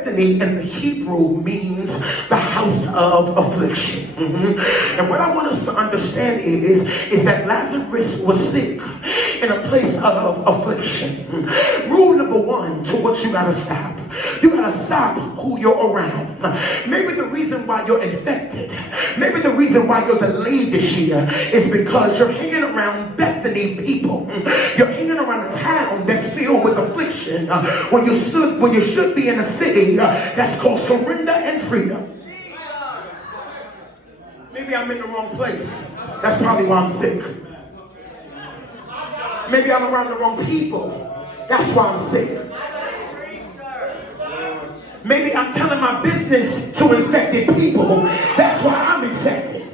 Bethany in the Hebrew means the house of affliction. And what I want us to understand is that Lazarus was sick in a place of affliction. Rule number one to what you gotta stop. You gotta stop who you're around. Maybe the reason why you're infected, maybe the reason why you're delayed this year is because you're hanging around Bethany people. You're hanging around a town that's filled with affliction when you should be in a city that's called surrender and freedom. Maybe I'm in the wrong place. That's probably why I'm sick. Maybe I'm around the wrong people. That's why I'm sick. Maybe I'm telling my business to infected people. That's why I'm infected.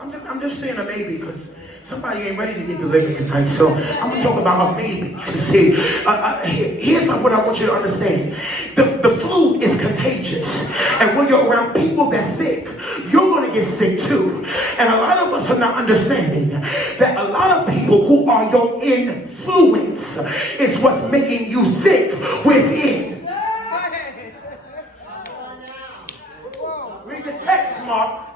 I'm just saying a maybe because somebody ain't ready to get delivered tonight. So I'm going to talk about a maybe. You see, here's what I want you to understand. The flu is contagious. And when you're around people that's sick, you're going to get sick too. And a lot of us are not understanding that a lot of people who are your influence is what's making you sick within. Read the text, Mark.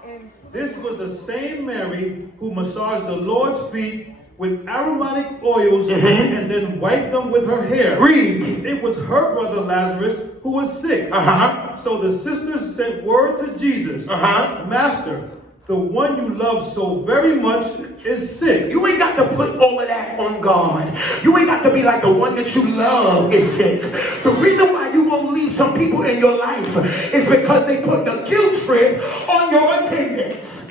This was the same Mary who massaged the Lord's feet with aromatic oils and then wiped them with her hair. Read. It was her brother Lazarus who was sick. So the sisters sent word to Jesus. Master, the one you love so very much is sick. You ain't got to put all of that on God. You ain't got to be like the one that you love is sick. The reason why you won't leave some people in your life is because they put the guilt trip on your attendance.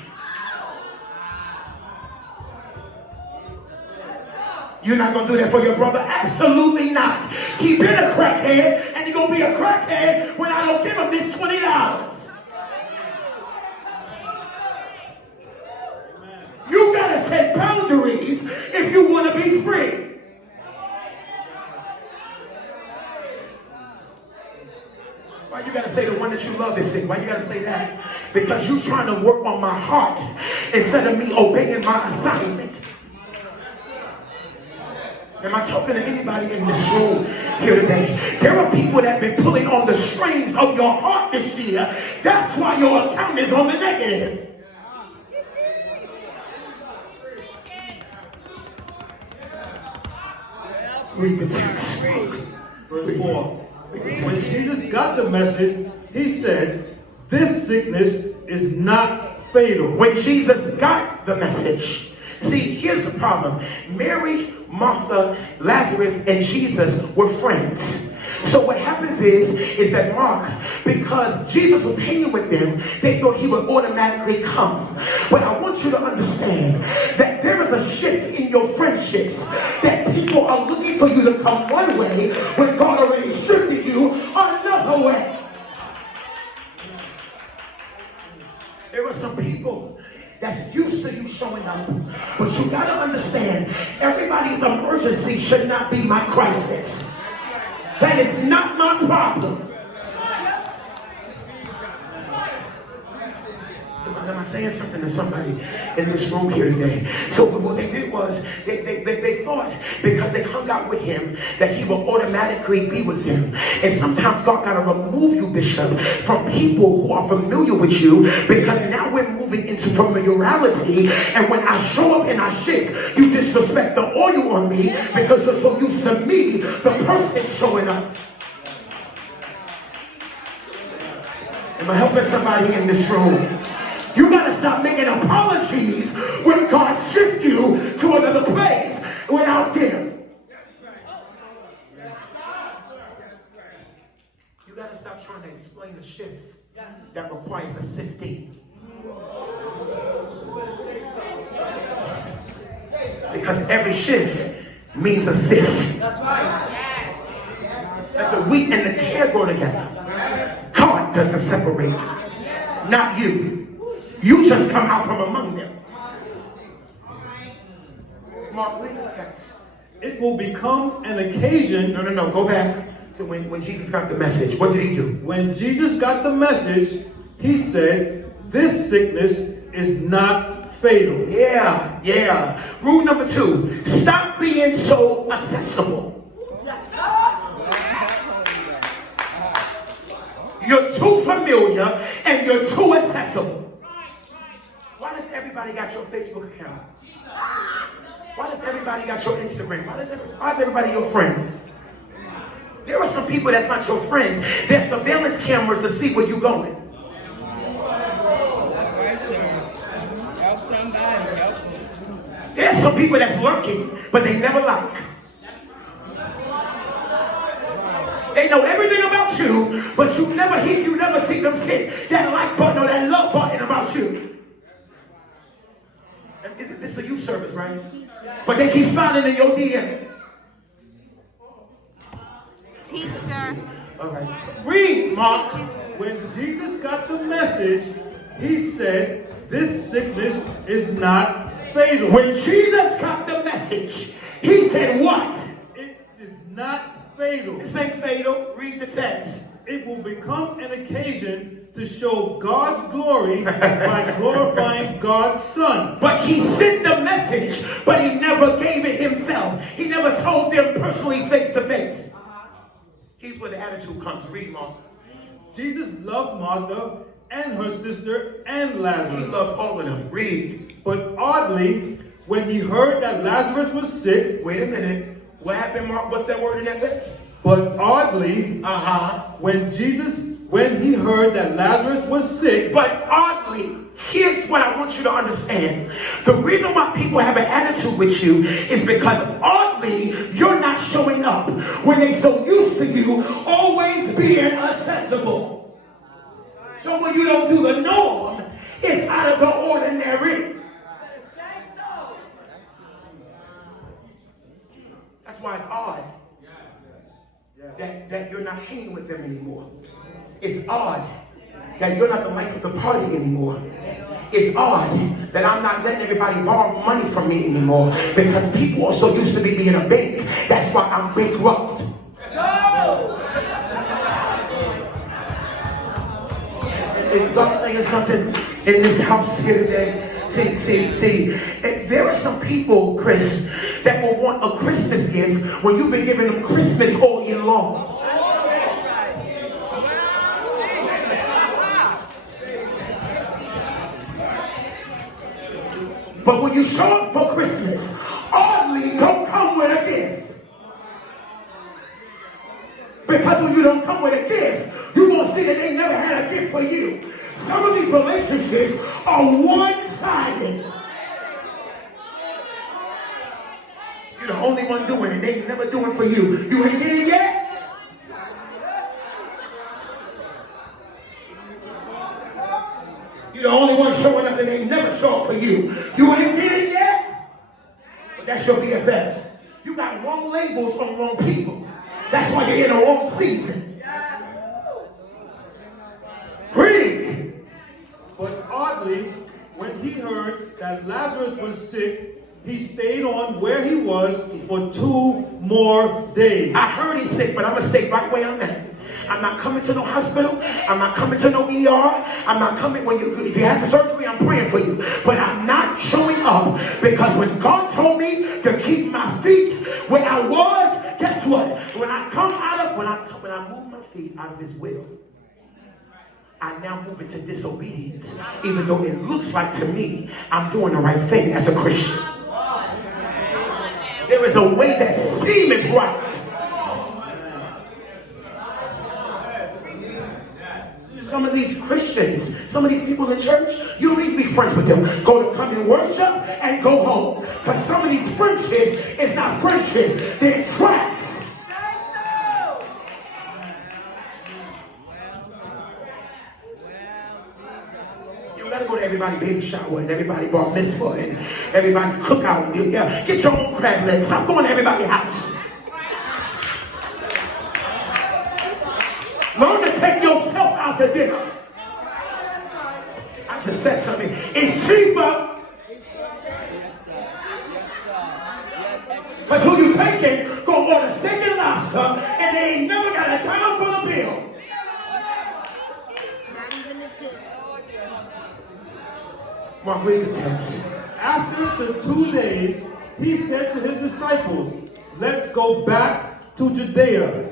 You're not going to do that for your brother? Absolutely not. He been a crackhead, and he going to be a crackhead when I don't give him this $20. You got to set boundaries if you want to be free. Why you got to say the one that you love is sick? Why you got to say that? Because you trying to work on my heart instead of me obeying my assignment. Am I talking to anybody in this room here today? There are people that have been pulling on the strings of your heart this year. That's why your account is on the negative. Read the text. Verse 4. When Jesus got the message, he said, this sickness is not fatal. When Jesus got the message. See, here's the problem. Mary, Martha, Lazarus, and Jesus were friends. So what happens is that Mark, because Jesus was hanging with them, they thought he would automatically come. But I want you to understand that there is a shift in your friendships, that people are looking for you to come one way when God already shifted you another way. There are some people that's used to you showing up, but you got to understand, everybody's emergency should not be my crisis. That is not my problem. Am I saying something to somebody in this room here today? So what they did was, they thought because they hung out with him that he will automatically be with them. And sometimes God got to remove you, Bishop, from people who are familiar with you, because now we're moving into familiarity. And when I show up and I shift, you disrespect the oil on me because you're so used to me, the person showing up. Am I helping somebody in this room? You got to stop making apologies when God shifts you to another place without them. You got to stop trying to explain a shift that requires a sifting. Because every shift means a sift. Let the wheat and the tare grow together. God doesn't separate. Not you. You just come out from among them. Mark, read the text. It will become an occasion. No. Go back to when Jesus got the message. What did he do? When Jesus got the message, he said, this sickness is not fatal. Yeah. Rule number 2. Stop being so accessible. familiar and you're too accessible. Why does everybody got your Facebook account? Why does everybody got your Instagram? Why is everybody your friend? There are some people that's not your friends. There's surveillance cameras to see where you're going. There's some people that's lurking, but they never like. They know everything about you, but you never hear, you never see them hit that like button or that love button about you. This is a youth service, right? But they keep signing in your DM. Teach, sir. All right. Read, Mark. When Jesus got the message, he said, this sickness is not fatal. When Jesus got the message, he said what? It is not fatal. This ain't fatal. Read the text. It will become an occasion to show God's glory by glorifying God's Son. But he sent the message, but he never gave it himself. He never told them personally face to face. Here's where the attitude comes. Read, Mark. Jesus loved Martha and her sister and He Lazarus. loved all of them. Read. But oddly, when he heard that Lazarus was sick, Wait a minute. What happened, Mark? What's that word in that text? but oddly, when he heard that Lazarus was sick, But oddly, here's what I want you to understand. The reason why people have an attitude with you is because oddly, you're not showing up when they so used to you always being accessible. So when you don't do the norm, it's out of the ordinary. That's why it's odd that you're not hanging with them anymore. It's odd that you're not the life of the party anymore. It's odd that I'm not letting everybody borrow money from me anymore because people are so used to me being a bank. That's why I'm bankrupt. Is God saying something in this house here today? See, there are some people, Chris, that will want a Christmas gift when you've been giving them Christmas all year long. But when you show up for Christmas, oddly don't come with a gift. Because when you don't come with a gift, you're going to see that they never had a gift for you. Some of these relationships are one-sided. You're the only one doing it. They ain't never doing it for you. You ain't getting it yet? You're the only one showing up and they never show up for you. You ain't getting it yet? But that's your BFF. You got wrong labels on wrong people. That's why you're in the wrong season. Read. but oddly, when he heard that Lazarus was sick, he stayed on where he was for 2 more days. I heard he's sick, but I'm going to stay right where I'm at. I'm not coming to no hospital. I'm not coming to no ER. I'm not coming if you have surgery, I'm praying for you. But I'm not showing up because when God told me to keep my feet where I was, guess what? When I move my feet out of his will, I now move into disobedience. Even though it looks like to me I'm doing the right thing as a Christian. There is a way that seemeth right. Some of these Christians, some of these people in church, you don't need to be friends with them. Come and worship and go home. Because some of these friendships is not friendships, they're traps. You gotta go to everybody baby shower and everybody bar mitzvah and everybody cookout. Get your own crab legs. Stop going to everybody's house. Learn to take yourself out to dinner. I just said something. It's cheaper. Because who you taking gonna order steak and lobster and they ain't never got a dime for the bill. Not even the tip. Mark, read the text. After the 2 days, he said to his disciples, let's go back to Judea.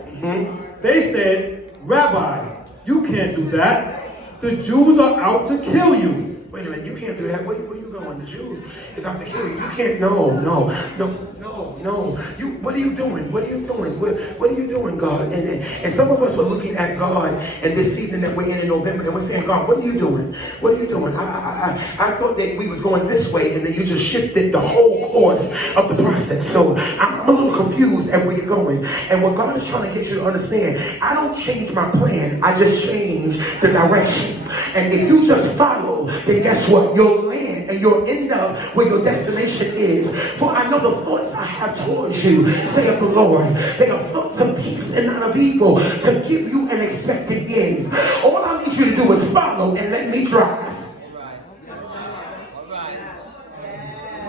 They said, Rabbi, you can't do that. the Jews are out to kill you. Wait a minute, you can't do that. Where you going? The Jews is out to kill you. You can't, no. What are you doing? What are you doing? What are you doing, God? And some of us are looking at God in this season that we're in November, and we're saying, God, what are you doing? What are you doing? I thought that we was going this way, and then you just shifted the whole course of the process. So I'm a little confused at where you're going. And what God is trying to get you to understand, I don't change my plan. I just change the direction. And if you just follow, then guess what? You'll land and you'll end up where your destination is. For I know the thoughts I have towards you, saith the Lord. They are thoughts of peace and not of evil, to give you an expected end. All I need you to do is follow and let me drive.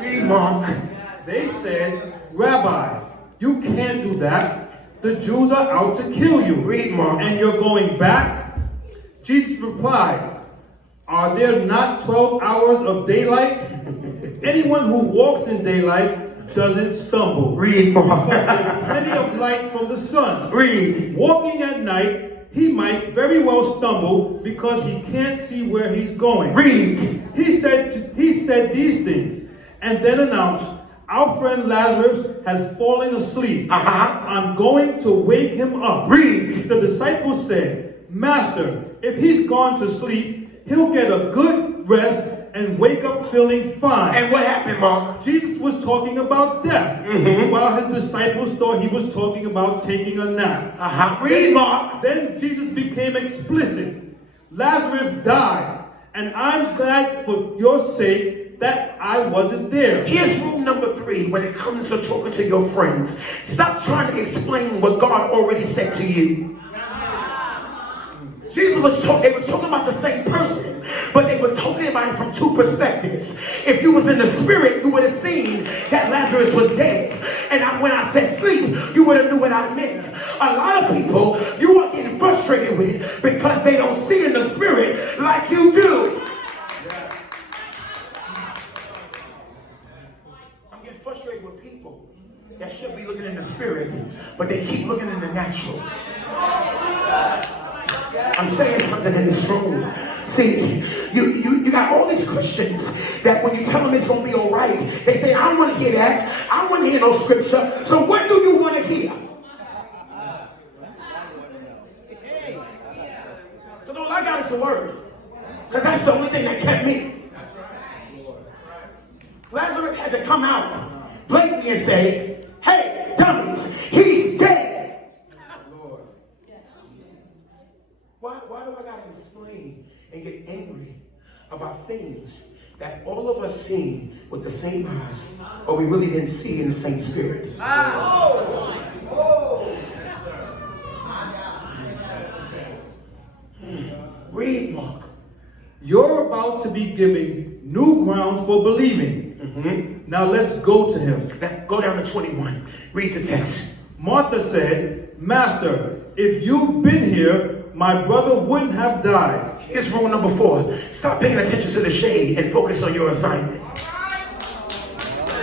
Read Mark. They said, Rabbi, you can't do that. The Jews are out to kill you. Read Mark. And you're going back? Jesus replied, are there not 12 hours of daylight? Anyone who walks in daylight doesn't stumble. Read Mark. Because there's plenty of light from the sun. Read. Walking at night, he might very well stumble because he can't see where he's going. Read. He said these things and then announced, our friend Lazarus has fallen asleep. I'm going to wake him up. Read. The disciples said, Master, if he's gone to sleep, he'll get a good rest and wake up feeling fine. And what happened, Mark? Jesus was talking about death, while his disciples thought he was talking about taking a nap. Read Mark. Then Jesus became explicit. Lazarus died, and I'm glad for your sake that I wasn't there. Here's rule number 3 when it comes to talking to your friends. Stop trying to explain what God already said to you. Jesus was talking about the same person, but they were talking about it from 2 perspectives. If you was in the spirit, you would have seen that Lazarus was dead. And when I said sleep, you would have knew what I meant. A lot of people you are getting frustrated with because they don't see in the spirit like you do. I'm getting frustrated with people that should be looking in the spirit, but they keep looking in the natural. I'm saying something in this room. See, you got all these Christians that when you tell them it's going to be all right, they say, I don't want to hear that. I don't want to hear no scripture. So what do you want to hear? Because all I got is the word. Because that's the only thing that kept me. Lazarus had to come out blatantly and say, hey, dummies, he's dead. Why do I got to explain and get angry about things that all of us seen with the same eyes, or we really didn't see in the same spirit? Read, Mark. You're about to be giving new grounds for believing. Now let's go to him. Now, go down to 21. Read the text. Martha said, Master, if you'd been here, my brother wouldn't have died. Here's rule number 4. Stop paying attention to the shade and focus on your assignment.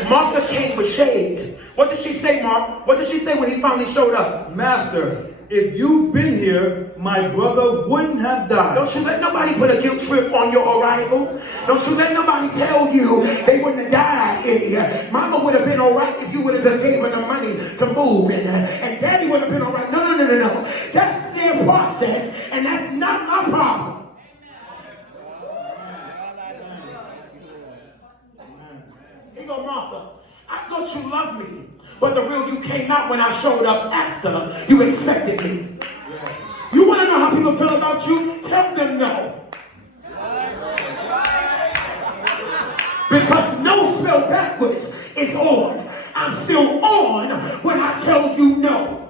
Martha came with shade. What did she say, Mark? What did she say when he finally showed up? Master, if you'd been here, my brother wouldn't have died. Don't you let nobody put a guilt trip on your arrival. Don't you let nobody tell you they wouldn't have died in here. Mama would have been all right if you would have just gave her the money to move. And daddy would have been all right. No. That's their process, and that's not my problem. Here you go, Martha. I thought you loved me, but the real you came out when I showed up after you expected me. You want to know how people feel about you? Tell them no. Because no spelled backwards is on. I'm still on when I tell you no.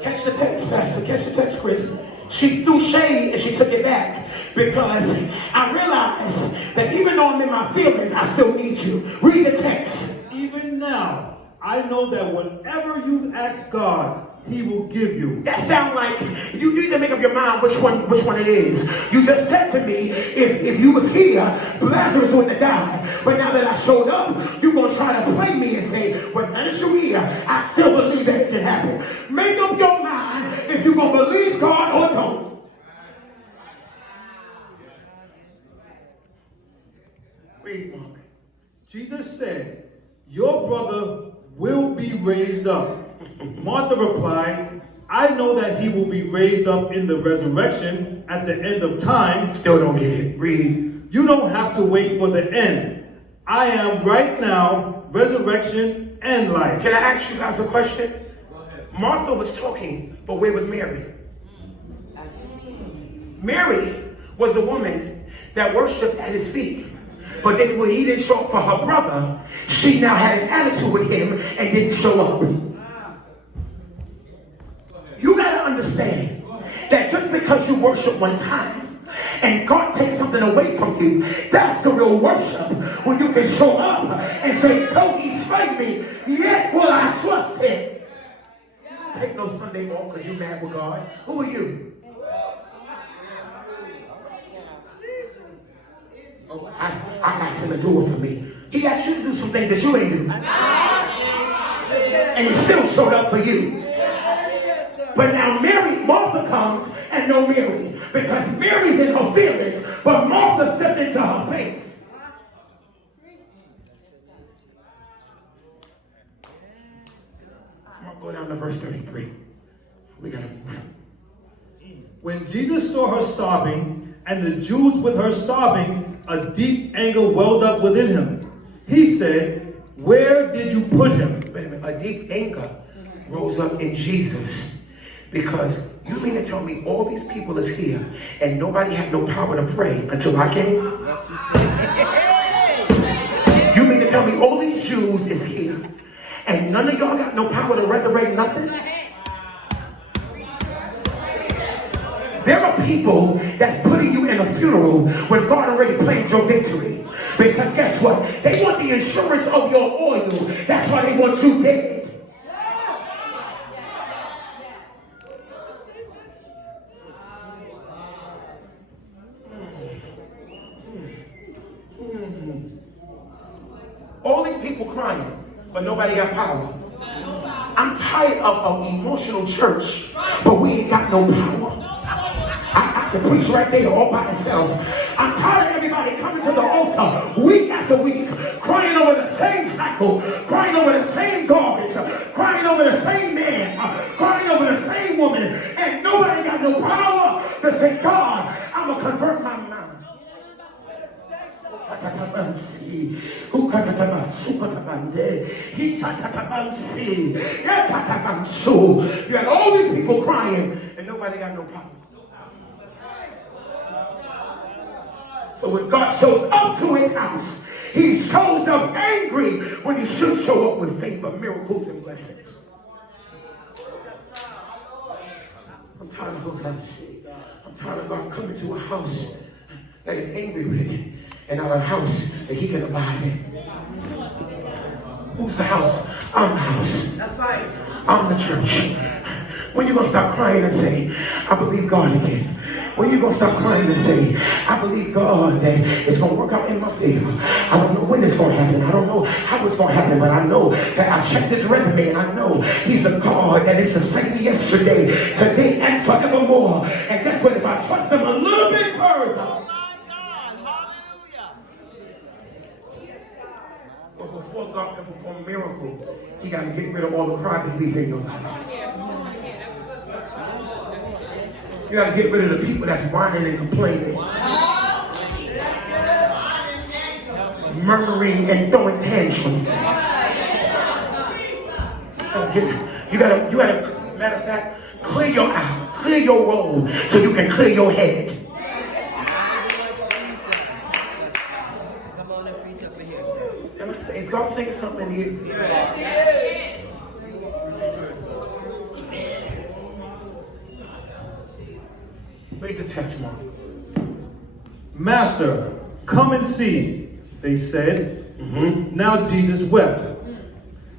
Catch the text, Pastor. Catch the text, Chris. She threw shade and she took it back because I realized that even though I'm in my feelings, I still need you. Read the text. Even now, I know that whenever you ask God, he will give you. That sound like you need to make up your mind which one it is. You just said to me, if you was here, Lazarus wouldn't have died. But now that I showed up, you're going to try to play me and say, well, unless you're here, I still believe that it can happen. Make up your mind if you're going to believe God or don't. Read, Mark. Jesus said, your brother will be raised up. Martha replied, I know that he will be raised up in the resurrection at the end of time. Still don't get it. Read. You don't have to wait for the end. I am right now, resurrection and life. Can I ask you guys a question? Martha was talking, but where was Mary? Mary was the woman that worshiped at his feet. But then when he didn't show up for her brother, she now had an attitude with him and didn't show up. You got to understand that just because you worship one time and God takes something away from you, that's the real worship. When you can show up and say, though he slay me, yet will I trust him. Take no Sunday off because you're mad with God. Who are you? Oh, I asked him to do it for me. He asked you to do some things that you ain't do. And he still showed up for you. But now Martha comes and no Mary. Because Mary's in her feelings, but Martha stepped into her faith. I'm going to go down to verse 33. We got to. When Jesus saw her sobbing, and the Jews with her sobbing, a deep anger welled up within him. He said, where did you put him? Wait a minute. A deep anger rose up in Jesus. Because you mean to tell me all these people is here and nobody had no power to pray until I came? You mean to tell me all these Jews is here and none of y'all got no power to resurrect nothing? There are people that's putting you in a funeral when God already planned your victory. Because guess what? They want the insurance of your oil. That's why they want you dead. All these people crying, but nobody got power. I'm tired of an emotional church, but we ain't got no power. I can preach right there all by itself. I'm tired of everybody coming to the altar week after week, crying over the same cycle, crying over the same garbage, crying over the same man, crying over the same woman, and nobody got no power to say, God, I'm going to convert my mind. You had all these people crying and nobody got no power. So when God shows up to his house, he shows up angry when he should show up with favor, miracles, and blessings. I'm tired of God coming to a house that is angry with him and not a house that he can abide in. Who's the house? I'm the house. That's right. I'm the church. When you going to stop crying and say, I believe God again? When you going to stop crying and say, I believe God that it's going to work out in my favor? I don't know when it's going to happen. I don't know how it's going to happen, but I know that I checked his resume and I know he's the God that is the same yesterday, today, and forevermore. And guess what? If I trust him a little bit further, but before God can perform a miracle, he got to get rid of all the crybabies in your life. You got to get rid of the people that's whining and complaining, murmuring and throwing tantrums. You gotta, matter of fact, clear your eye, clear your road so you can clear your head. Is God saying something to you? Yes. Read the text, Mark. Master, come and see, they said. Now Jesus wept.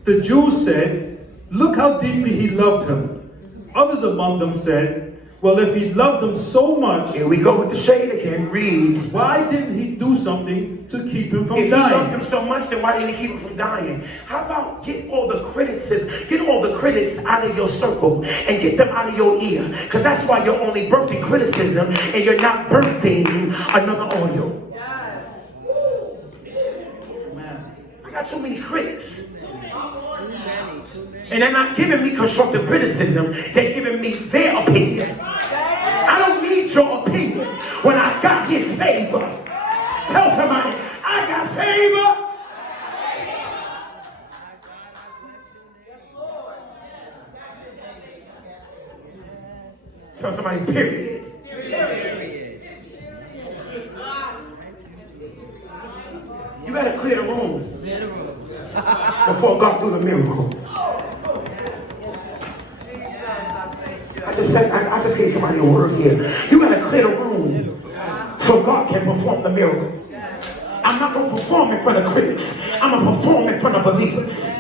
The Jews said, look how deeply he loved him. Others among them said, well, if he loved them so much, Here we go with the shade again. Read. why didn't he do something to keep him from If he loved dying? him so much, then why didn't he keep him from dying? How about get all the criticism, get all the critics out of your circle and get them out of your ear? Because that's why you're only birthing criticism and you're not birthing another oil. I got too many critics. And they're not giving me constructive criticism. They're giving me their opinion. I don't need your opinion when I got his favor. Tell somebody, I got favor. Tell somebody, period. You gotta clear the room before God do the miracle. I just gave somebody a word here. You gotta clear the room so God can perform the miracle. I'm not gonna perform in front of critics. I'm gonna perform in front of believers.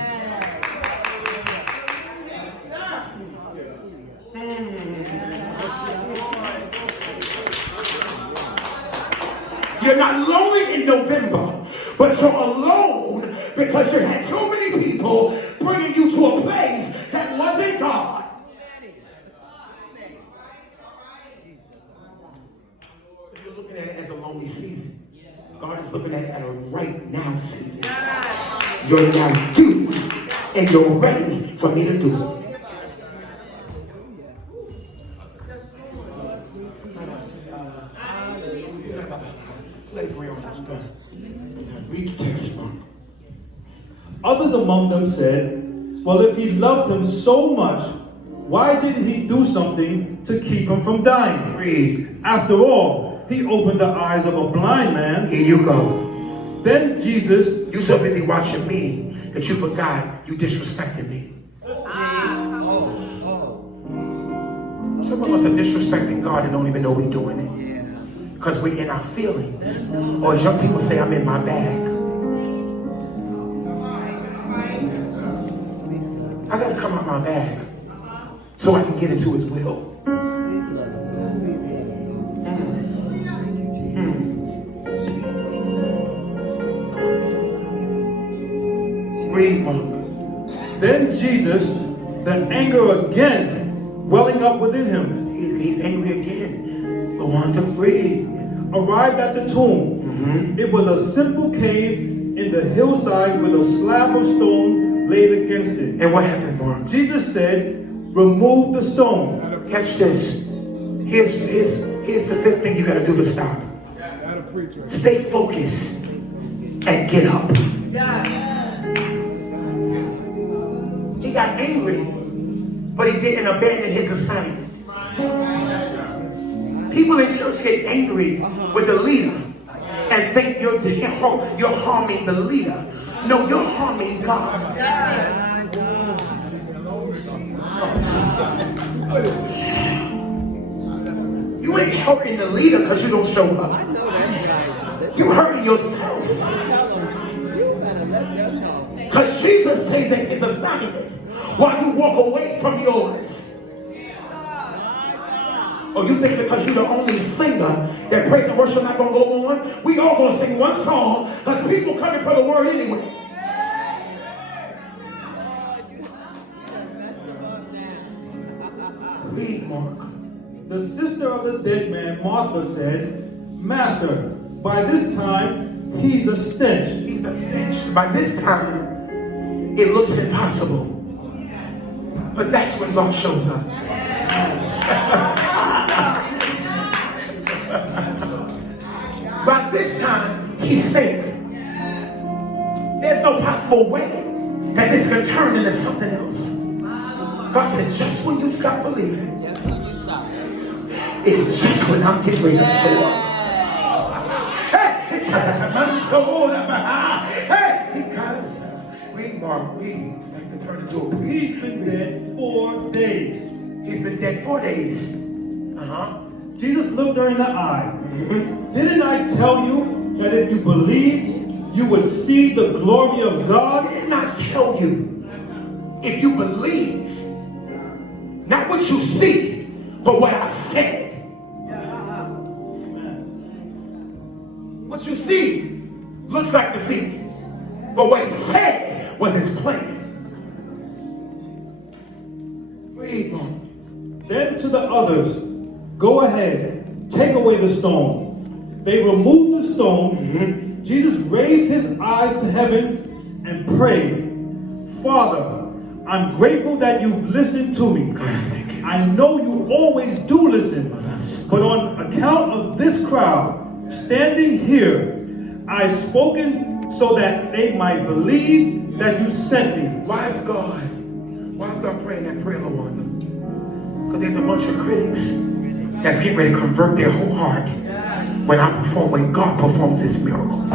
You're not lonely in November, but you're alone because you had too many people bringing you to a place that wasn't God. So you're looking at it as a lonely season. God is looking at it as a right now season. You're now due, and you're ready for me to do it. Read the text, Mark. Others among them said, well, if he loved him so much, why didn't he do something to keep him from dying? Read. After all, he opened the eyes of a blind man. Here you go. Then Jesus, You so busy watching me that you forgot you disrespected me. Some of us are disrespecting God and don't even know we're doing it. Because we're in our feelings. Or as young people say, I'm in my bag. I gotta come out my bag so I can get into his will. Read, Mark. then Jesus, the anger again welling up within him, He's angry again. Wanda, read. arrived at the tomb. It was a simple cave in the hillside with a slab of stone laid against it. And what happened, Mark? Jesus said, remove the stone. Catch this. Here's the fifth thing you gotta do to stop. Stay focused and get up. He got angry, but he didn't abandon his assignment. People in church get angry with the leader and think you're harming the leader. No, you're harming God. You ain't hurting the leader because you don't show up. You're hurting yourself. Because Jesus stays in his assignment while you walk away from yours. Or you think because you're the only singer that praise and worship not going to go on? We all going to sing one song because people coming for the word anyway. Read, Mark. The sister of the dead man, Martha, said, Master, by this time, he's a stench. He's a stench. By this time, it looks impossible. But that's when God shows up. By this time, he's sick. There's no possible way that this can turn into something else. God said, just when you stop believing, it's just when I'm getting ready to show up. Hey, because read, Mark, read. That can turn into a preach. He's been dead 4 days. He's been dead 4 days. Jesus looked her in the eye. Didn't I tell you that if you believe, you would see the glory of God? Didn't I tell you, if you believe, Not what you see, but what I said. What you see looks like defeat, but what he said was his plan. Read on. Then to the others, go ahead, take away the stone. They removed the stone. Jesus raised his eyes to heaven and prayed, Father, I'm grateful that you've listened to me. God, I thank you. I know you always do listen, but on account of this crowd standing here, I've spoken so that they might believe that you sent me. Why is God praying that prayer, Lawanda? Because there's a bunch of critics that's getting ready to convert their whole heart when God performs this miracle.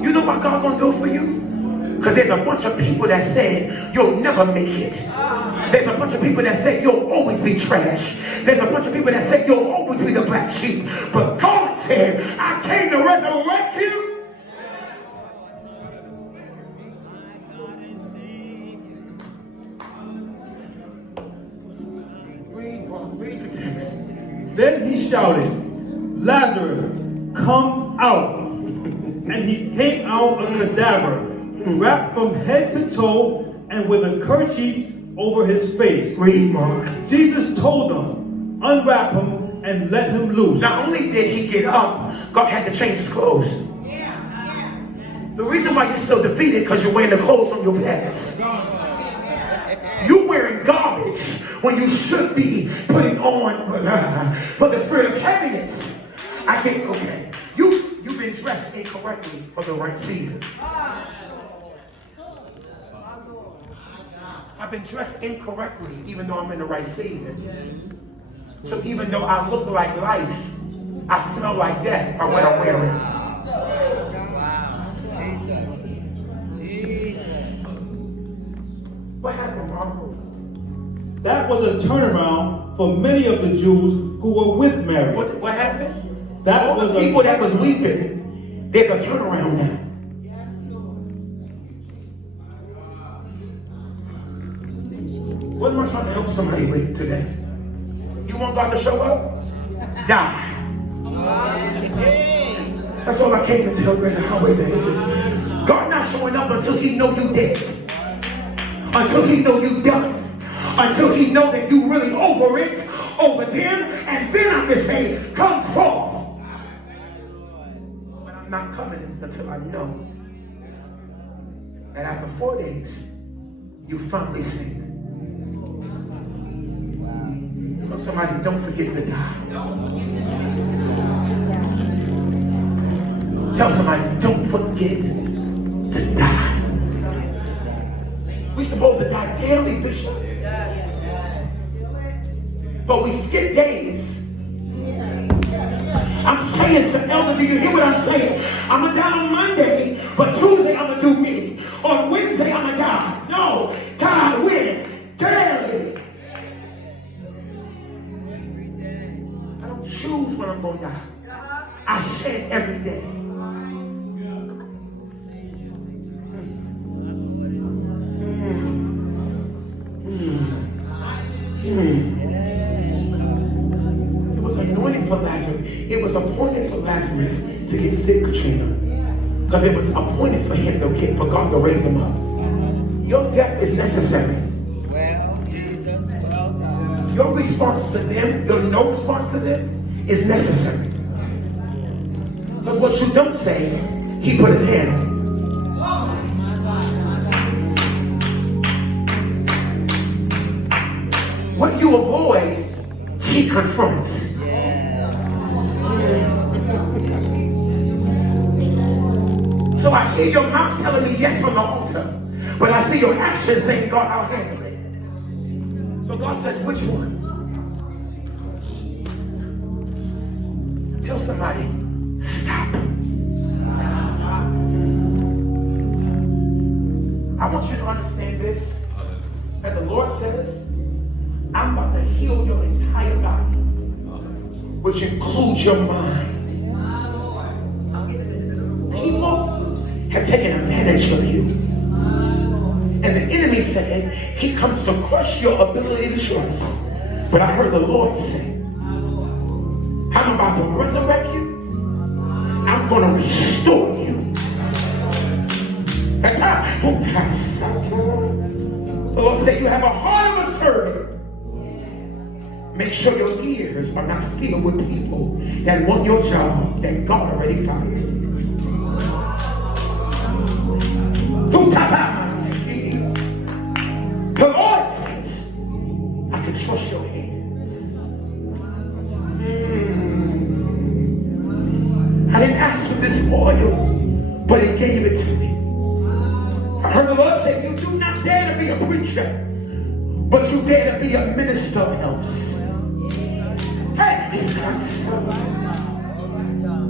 You know what God gonna do for you? Because there's a bunch of people that said you'll never make it. There's a bunch of people that said you'll always be trash. There's a bunch of people that said you'll always be the black sheep. But God said, I came to resurrect you. Read the text. Then he shouted, Lazarus, come out. And he came out a cadaver, wrapped from head to toe, and with a kerchief over his face. Read, Mark. Jesus told them, unwrap him and let him loose. Not only did he get up, God had to change his clothes. The reason why you're so defeated because you're wearing the clothes from your past. You're wearing garbage when you should be putting on for the spirit of heaviness. Okay. You've been dressed incorrectly for the right season. I've been dressed incorrectly even though I'm in the right season. So even though I look like life, I smell like death by what I'm wearing. What happened, Mom? That was a turnaround for many of the Jews who were with Mary. What happened? That All was the people that was weeping, there's a turnaround now. What am I trying to help somebody with today? You want God to show up? Die. That's all I came to tell Brandon Highways and it's just God not showing up until he know you dead. Until he know you done. Until he know that you really over it, over them, and then I can say, come forth. But I'm not coming until I know that after 4 days, you finally sing. Tell somebody, don't forget to die. Tell somebody, don't forget to die. We supposed to die daily, Bishop. But we skip days. I'm saying, some elder, do you hear what I'm saying? I'm going to die on Monday, but Tuesday I'm going to do me. On Wednesday I'm going to die. No, God win daily. I don't choose when I'm going to die. I shed every day. It was anointed for Lazarus. It was appointed for Lazarus to get sick, Katrina. Because it was appointed for him for God to raise him up. Your death is necessary. Well, Jesus, well done. Your response to them, your no response to them, is necessary. Because what you don't say, he put his hand on. What you avoid, he confronts. So I hear your mouth telling me yes from the altar, but I see your actions saying, God, I'll handle it. So God says, which one? Tell somebody, stop. I want you to understand this, that the Lord says, I'm about to heal your entire body, which includes your mind. People have taken advantage of you. enemy said he comes to crush your ability to trust. But I heard the Lord say, I'm about to resurrect you. I'm going to restore you. The Lord said you have a heart of a servant. Make sure your ears are not filled with people that want your job that God already fired. The Lord says, I can trust your hands. I didn't ask for this oil, but He gave it to me. I heard the Lord say, you do not dare to be a preacher, but you dare to be a minister of helps. Hey,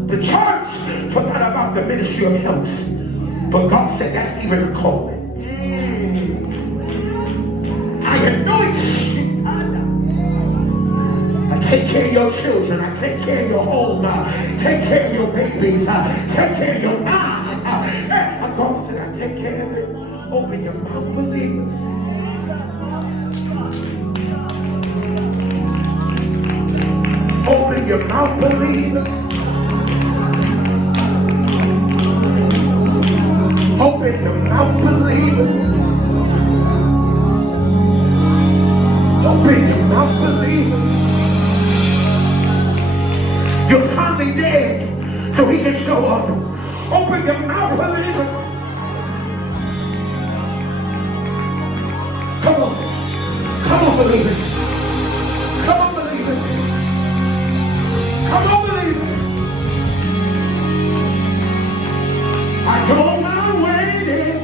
the church forgot about the ministry of helps, but God said that's even a calling. I anoint you. I take care of your children. I take care of your home. I take care of your babies. I take care of your God said I take care of it. Open your mouth, believers. Open your mouth, believers. Open your mouth, believers. Open your mouth, believers. You're finally dead, so He can show up. Open your mouth, believers. Come on. Come on, believers. Come on, believers. Come on, believers. I don't mind waiting.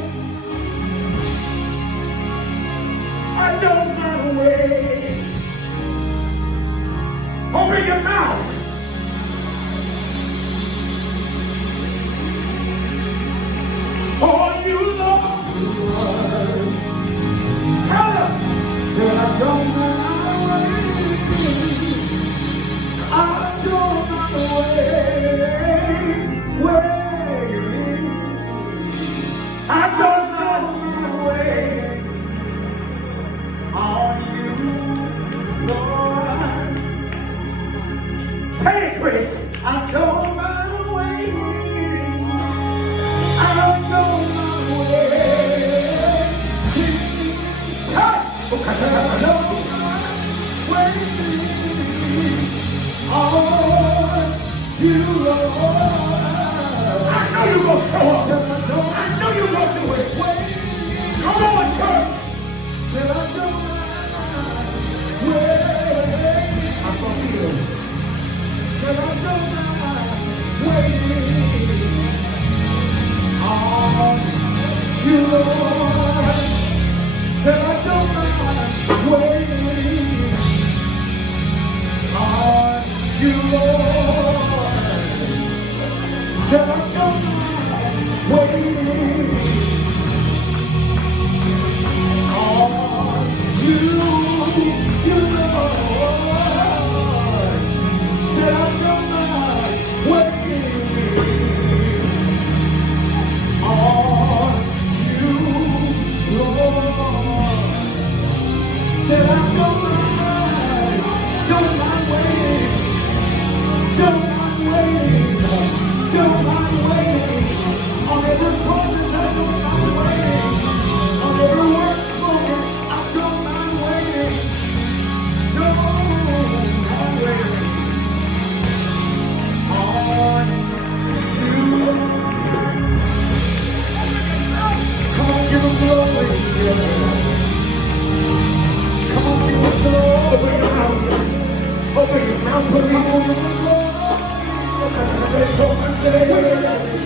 I don't mind waiting. Open your mouth. Oh, you Lord. Tell them that I don't mind waiting. I don't mind waiting. I don't mind waiting on you, Lord. Say it, Chris. I don't mind waiting. I don't mind waiting. Because I don't mind waiting on you, Lord. I know you're going to show up. I know you're going to do it. Come on, church. Said I don't mind waiting. I'm going to heal. Said I don't mind waiting on you, Lord. Said I don't mind waiting on you, Lord. Said I don't mind waiting on you, Lord. Said I don't mind waiting on you, Lord. Said I don't mind waiting, don't mind waiting, don't mind waiting on every promise. I don't mind waiting on every word spoken. I don't mind waiting, don't mind waiting on you. Come on, give Him glory. Come on, give Him glory. Open your mouth. Open your mouth.